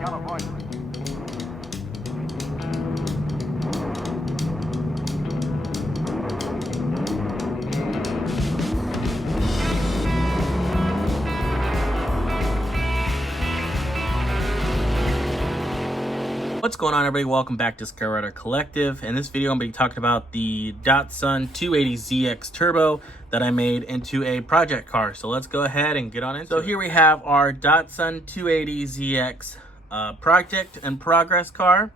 California. What's going on, everybody? Welcome back to Skywriter Collective. In this video, I'm going to be talking about the Datsun 280ZX Turbo that I made into a project car. So let's go ahead and get on into it. So here we have our Datsun 280ZX project and progress car.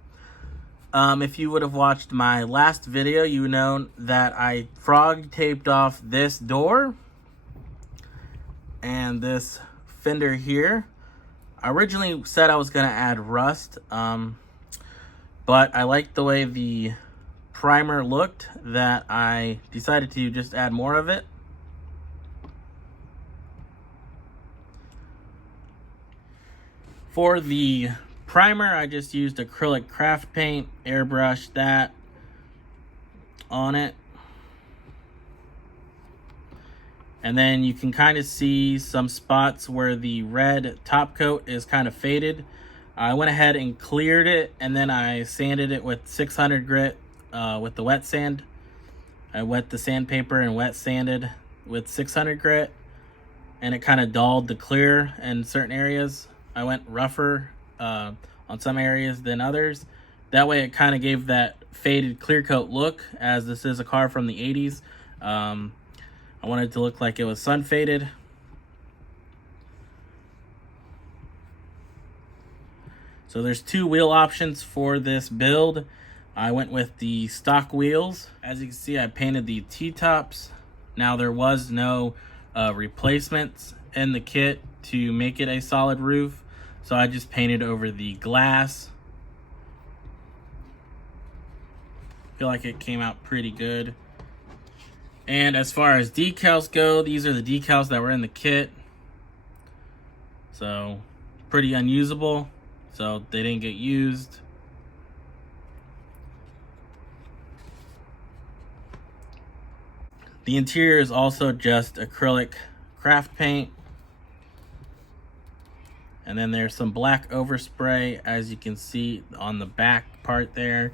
If you would have watched my last video, you know that I frog taped off this door and this fender here. I originally said I was going to add rust, but I liked the way the primer looked that I decided to just add more of it. For the primer, I just used acrylic craft paint, airbrushed that on it. And then you can kind of see some spots where the red top coat is kind of faded. I went ahead and cleared it, and then I sanded it with 600 grit with the wet sand. I wet the sandpaper and wet sanded with 600 grit, and it kind of dulled the clear in certain areas. I went rougher on some areas than others. That way it kind of gave that faded clear coat look, as this is a car from the 80s. I wanted it to look like it was sun faded. So there's two wheel options for this build. I went with the stock wheels. As you can see, I painted the T-tops. Now there was no replacements in the kit to make it a solid roof, so I just painted over the glass. Feel like it came out pretty good. And as far as decals go, these are the decals that were in the kit. So pretty unusable. So they didn't get used. The interior is also just acrylic craft paint. And then there's some black overspray, as you can see on the back part there.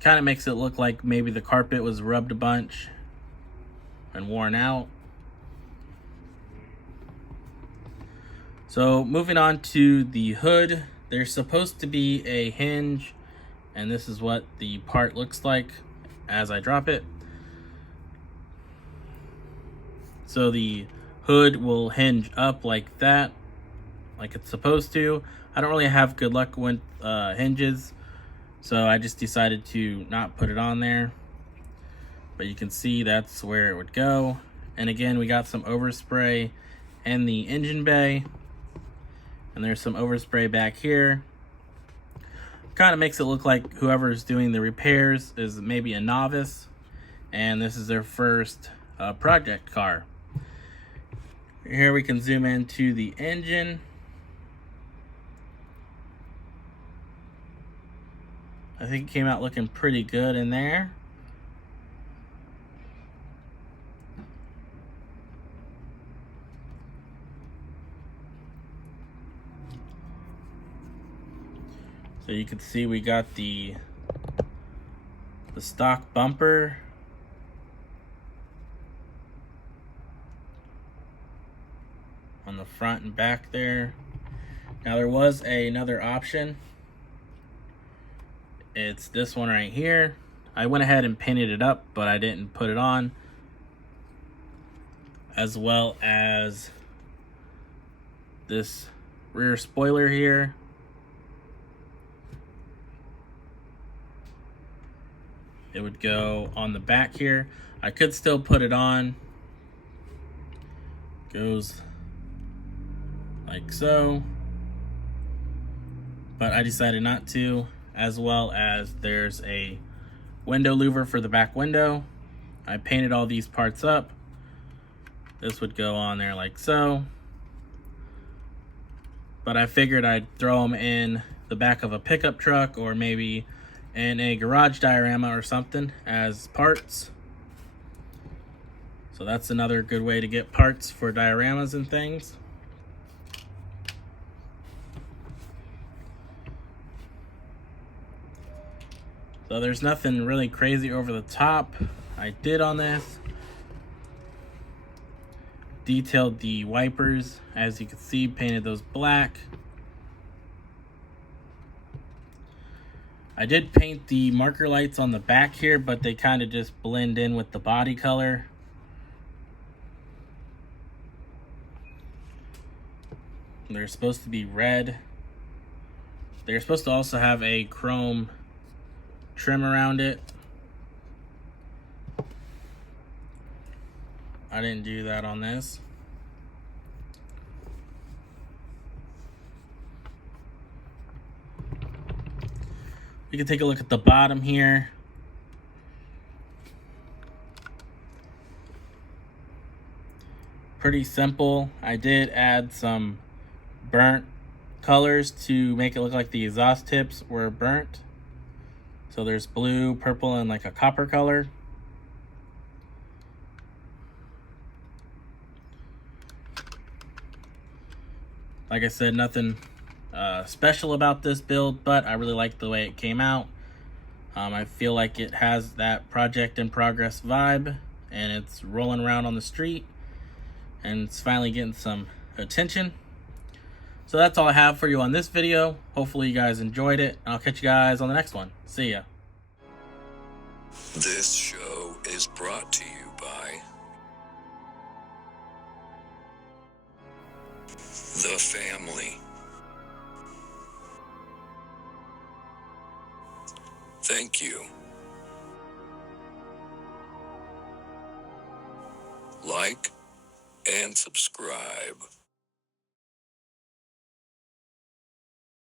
Kind of makes it look like maybe the carpet was rubbed a bunch and worn out. So moving on to the hood, there's supposed to be a hinge, and this is what the part looks like as I drop it. So the hood will hinge up like that, like it's supposed to. I don't really have good luck with hinges, so I just decided to not put it on there. But you can see that's where it would go. And again, we got some overspray in the engine bay. And there's some overspray back here. Kind of makes it look like whoever's doing the repairs is maybe a novice, and this is their first project car. Here we can zoom into the engine. I think it came out looking pretty good in there. So you can see we got the stock bumper. On the front and back there. Now there was another option. It's this one right here. I went ahead and painted it up, but I didn't put it on. As well as this rear spoiler here. It would go on the back here. I could still put it on. Goes like so. But I decided not to. As well as there's a window louver for the back window. I painted all these parts up. This would go on there like so. But I figured I'd throw them in the back of a pickup truck, or maybe in a garage diorama or something as parts. So that's another good way to get parts for dioramas and things. So there's nothing really crazy over the top I did on this. Detailed the wipers, as you can see, painted those black. I did paint the marker lights on the back here, but they kind of just blend in with the body color. They're supposed to be red. They're supposed to also have a chrome trim around it. I didn't do that on this. We can take a look at the bottom here. Pretty simple. I did add some burnt colors to make it look like the exhaust tips were burnt. So there's blue, purple, and like a copper color. Like I said, nothing special about this build, but I really like the way it came out. I feel like it has that project in progress vibe, and it's rolling around on the street, and it's finally getting some attention. So that's all I have for you on this video. Hopefully you guys enjoyed it. I'll catch you guys on the next one. See ya. This show is brought to you by The Family. Thank you. Like and subscribe.